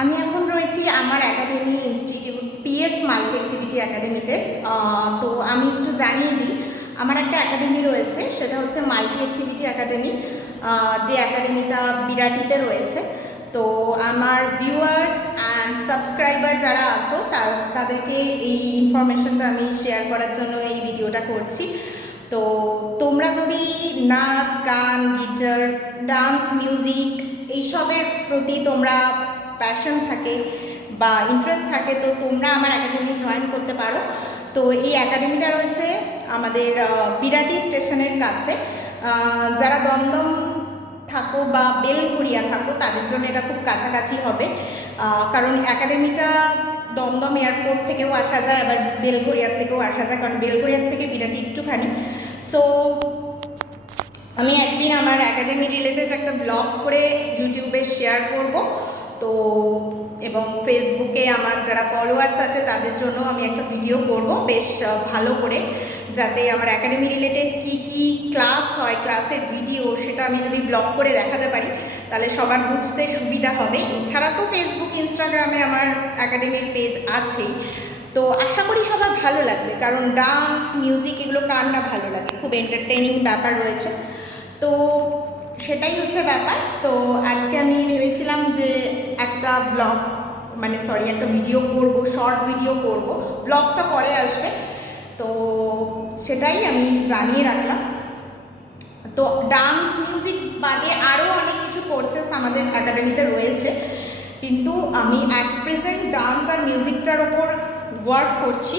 আমি এখন রয়েছি আমার academy institute PS multi activity একাডেমিতে। তো আমি একটু জানিয়ে দিই, আমার একটা একাডেমি রয়েছে, সেটা হচ্ছে মাল্টি অ্যাক্টিভিটি একাডেমি, যে একাডেমিটা বিরাটিতে রয়েছে। তো আমার ভিউয়ার্স অ্যান্ড সাবস্ক্রাইবার যারা আছো তাদেরকে এই ইনফরমেশনটা আমি শেয়ার করার জন্য এই ভিডিওটা করছি। তো তোমরা যদি নাচ, গান, গিটার, ডান্স, মিউজিক এইসবের প্রতি তোমরা প্যাশন থাকে বা ইন্টারেস্ট থাকে, তো তোমরা আমার একাডেমি জয়েন করতে পারো। তো এই একাডেমিটা রয়েছে আমাদের বিরাটি স্টেশনের কাছে। যারা দমদম থাকো বা বেলঘড়িয়া থাকো তাদের জন্য এটা খুব কাছাকাছি হবে, কারণ একাডেমিটা দমদম এয়ারপোর্ট থেকেও আসা যায়, আবার বেলঘড়িয়ার থেকেও আসা যায়, কারণ বেলঘড়িয়ার থেকে বিরাটি একটুখানি। সো আমি একদিন আমার একাডেমি রিলেটেড একটা ব্লগ করে ইউটিউবে শেয়ার করব। তো এবং ফেসবুকে আমার যারা ফলোয়ার্স আছে তাদের জন্য আমি একটা ভিডিও করব বেশ ভালো করে, যাতে আমার একাডেমি রিলেটেড কি কি ক্লাস হয়, ক্লাসের ভিডিও, সেটা আমি যদি ব্লগ করে দেখাতে পারি তাহলে সবার বুঝতে সুবিধা হবে। এছাড়া তো ফেসবুক, ইনস্টাগ্রামে আমার একাডেমির পেজ আছেই। তো আশা করি সবার ভালো লাগবে, কারণ ডান্স, মিউজিক এগুলো কার না ভালো লাগে, খুব এন্টারটেইনিং ব্যাপার রয়েছে। তো সেটাই হচ্ছে ব্যাপার। তো আজকে আমি ভেবেছিলাম যে একটা ব্লগ একটা ভিডিও করব, শর্ট ভিডিও করব, ব্লগটা পরে আসবে। তো সেটাই আমি জানিয়ে রাখলাম। তো ডান্স, মিউজিক বাদে আরও অনেক কিছু কোর্সেস আমাদের একাডেমিতে রয়েছে, কিন্তু আমি অ্যাট প্রেজেন্ট ডান্স আর মিউজিকটার ওপর ওয়ার্ক করছি,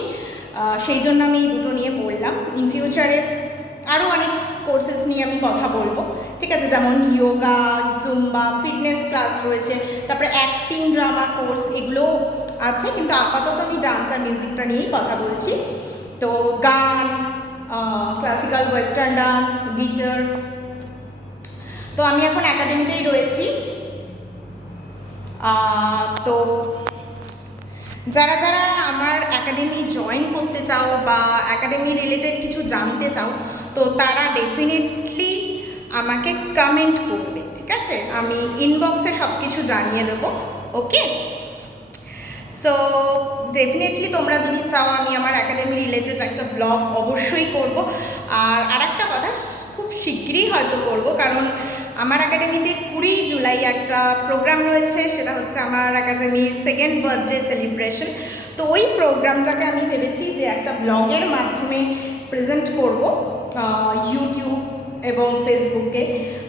সেই জন্য আমি দুটো নিয়ে বললাম। ইন ফিউচারে আরও অনেক কোর্সেস নিয়ে আমি কথা বলবো, ঠিক আছে, যেমন ইয়োগা, জুম্বা, ফিটনেস ক্লাস রয়েছে, তারপরে অ্যাক্টিং, ড্রামা কোর্স এগুলো আছে, কিন্তু আপাতত আমি ডান্স আর মিউজিকটা নিয়েই কথা বলছি। তো গান, ক্লাসিক্যাল, ওয়েস্টার্ন ডান্স, গিটার। তো আমি এখন একাডেমিতেই রয়েছি। তো যারা যারা আমার একাডেমি জয়েন করতে চাও বা একাডেমি রিলেটেড কিছু জানতে চাও, তো তারা ডেফিনেটলি আমাকে কমেন্ট করবে, ঠিক আছে? আমি ইনবক্সে সব কিছু জানিয়ে দেবো। ওকে, সো ডেফিনেটলি তোমরা যদি চাও আমি আমার একাডেমি রিলেটেড একটা ব্লগ অবশ্যই করব। আর একটা কথা, খুব শীঘ্রই হয়তো করব, কারণ আমার একাডেমিতে 20 জুলাই একটা প্রোগ্রাম রয়েছে, সেটা হচ্ছে আমার একাডেমির 2nd বার্থডে সেলিব্রেশন। তো ওই প্রোগ্রামটাকে আমি ভেবেছি যে একটা ব্লগের মাধ্যমে প্রেজেন্ট করব ইউটিউব এবং ফেসবুকে,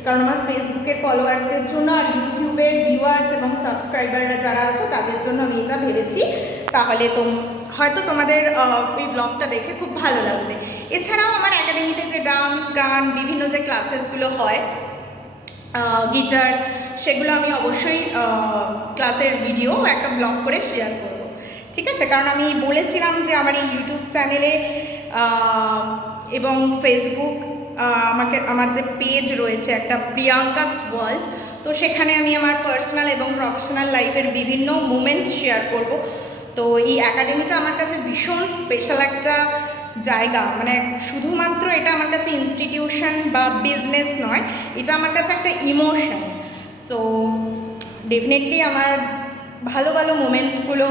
কারণ আমার ফেসবুকের ফলোয়ার্সদের জন্য আর ইউটিউবের ভিউয়ার্স এবং সাবস্ক্রাইবাররা যারা আছে তাদের জন্য আমি এটা ভেবেছি। তাহলে হয়তো তোমাদের ওই ব্লগটা দেখে খুব ভালো লাগবে। এছাড়াও আমার একাডেমিতে যে ডান্স, গান, বিভিন্ন যে ক্লাসেসগুলো হয়, গিটার, সেগুলো আমি অবশ্যই ক্লাসের ভিডিও একটা ব্লগ করে শেয়ার করব, ঠিক আছে? কারণ আমি বলেছিলাম যে আমার এই ইউটিউব চ্যানেলে এবং ফেসবুক, আমার যে পেজ রয়েছে একটা প্রিয়াঙ্কাস ওয়ার্ল্ড, তো সেখানে আমি আমার পার্সোনাল এবং প্রফেশনাল লাইফের বিভিন্ন মুমেন্টস শেয়ার করব। তো এই একাডেমিটা আমার কাছে ভীষণ স্পেশাল একটা জায়গা, শুধুমাত্র এটা আমার কাছে ইনস্টিটিউশন বা বিজনেস নয়, এটা আমার কাছে একটা ইমোশন। সো ডেফিনেটলি আমার ভালো ভালো মোমেন্টসগুলো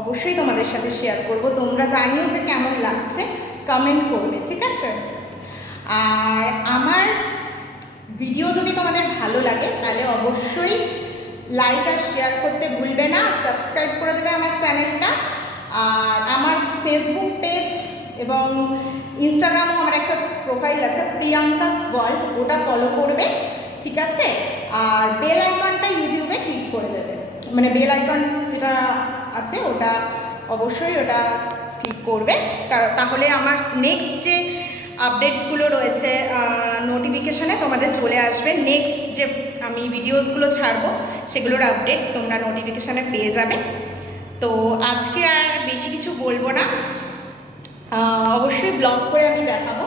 অবশ্যই তোমাদের সাথে শেয়ার করব। তোমরা জানিও যে কেমন লাগছে, কমেন্ট করবে, ঠিক আছে? আর আমার ভিডিও যদি তোমাদের ভালো লাগে তাহলে অবশ্যই লাইক আর শেয়ার করতে ভুলবে না, সাবস্ক্রাইব করে দেবে আমার চ্যানেলটা। আর আমার ফেসবুক পেজ এবং ইনস্টাগ্রামেও আমার একটা প্রোফাইল আছে প্রিয়াঙ্কাস ওয়ার্ল্ড, ওটা ফলো করবে, ঠিক আছে? আর বেল আইকনটা ইউটিউবে ক্লিক করে দেবে, বেল আইকন যেটা আছে ওটা অবশ্যই ওটা ক্লিক করবে, তাহলে আমার নেক্সট যে আপডেটসগুলো রয়েছে নোটিফিকেশানে তোমাদের চলে আসবে। নেক্সট যে আমি ভিডিওসগুলো ছাড়বো সেগুলোর আপডেট তোমরা নোটিফিকেশানে পেয়ে যাবে। তো আজকে আর বেশি কিছু বলবো না, অবশ্যই ব্লগ করে আমি দেখাবো।